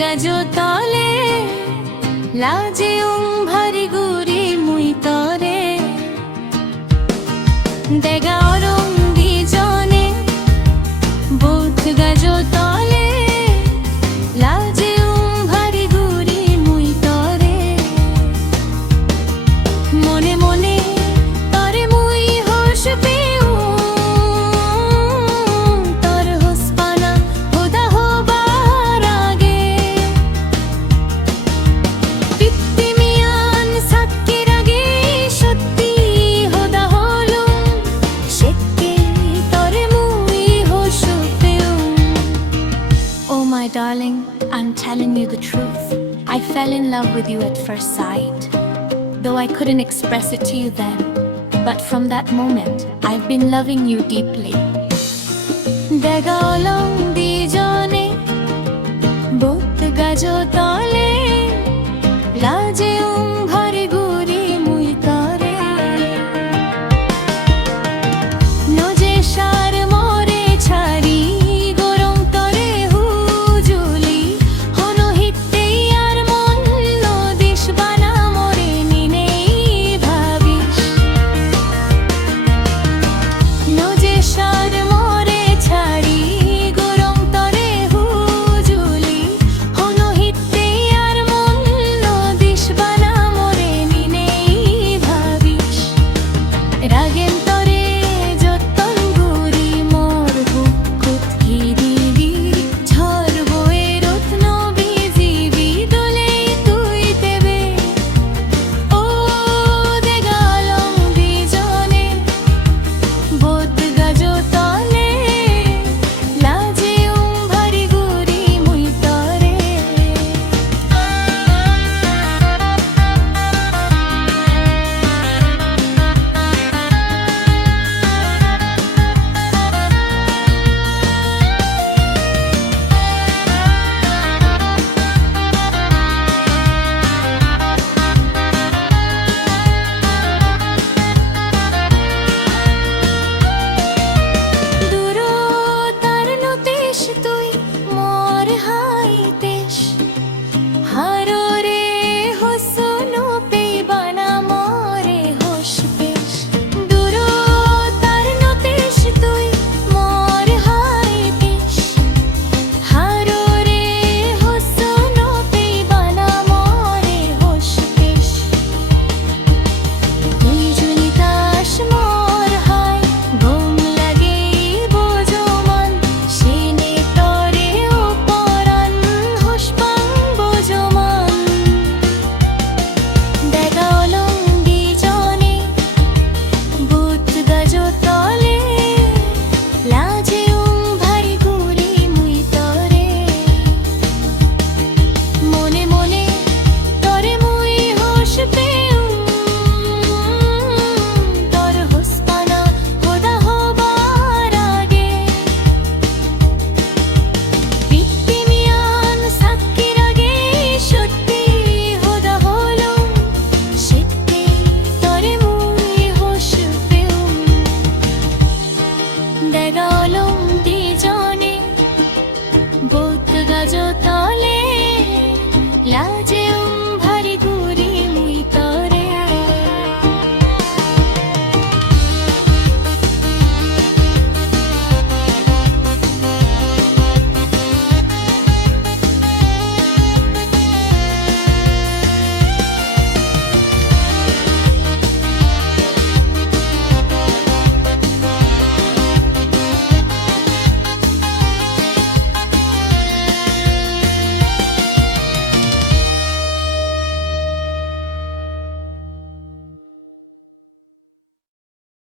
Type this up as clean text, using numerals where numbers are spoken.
গাজো তলে লাজে ভারি গুরি মুই তরে দেগা অরং দিজনে বোধ গাজো তলে লাজে ভারি গুরি মুই তরে মনে মনে তরে মুই হোশ পেউ তর হোসপানা হোদা হবার আগে পিত্তি মিয়ান সাক্কির আগে সত্যি হোদা হলো শেক্কে তরে মুই হোশ পেউ Oh my darling, I'm telling you the truth. I fell in love with you at first sight, though I couldn't express it to you then. But from that moment, I've been loving you deeply. Dega olong dijone, bot gajo tole, laje bhari guri mui tore. Noje shar more chari, gorom tore hujuli, hono hitte ar mon no dish bana more ninei bhabish. Noje shar more chari, gorom tore hujuli, hono hitte ar mon no dish bana more ninei bhabish. Ragen tore joton guri mor bukut hirigi ঝড় বয়ে রত্ন BGB দোলে তুই দেবে ও দেগালং বিজনে বোধ গাজো তলে লাজে ভারি গুরি মুই তরে দূরো তার নতিস তুই মোর হাইতেস হারো রে হোসনো পেইবানা মোরে হোস পেশ দূরো তার নতিস তুই মোর হাইতেস হারো রে হোসনো পেইবানা মোরে হোস পেশ তুই জুনি তাস মোর হাই ঘুম লাগে বোঝো মন সেনে তরে ওপরান হোসপাং বোঝো মন দেখা অলং বিজনে বুত গাজো তলে লাজে ভারি গুরি মুই তরে মনে মনে তরে মুই হোশ পেউ তর হোসপানা হোদা হবার আগে পিত্তি মিয়ান সাক্কির আগে সত্যি হোদা হলো শেক্কে তরে মুই হোশ পেউ দেগা অলং দিজনে বোধ গাজো তলে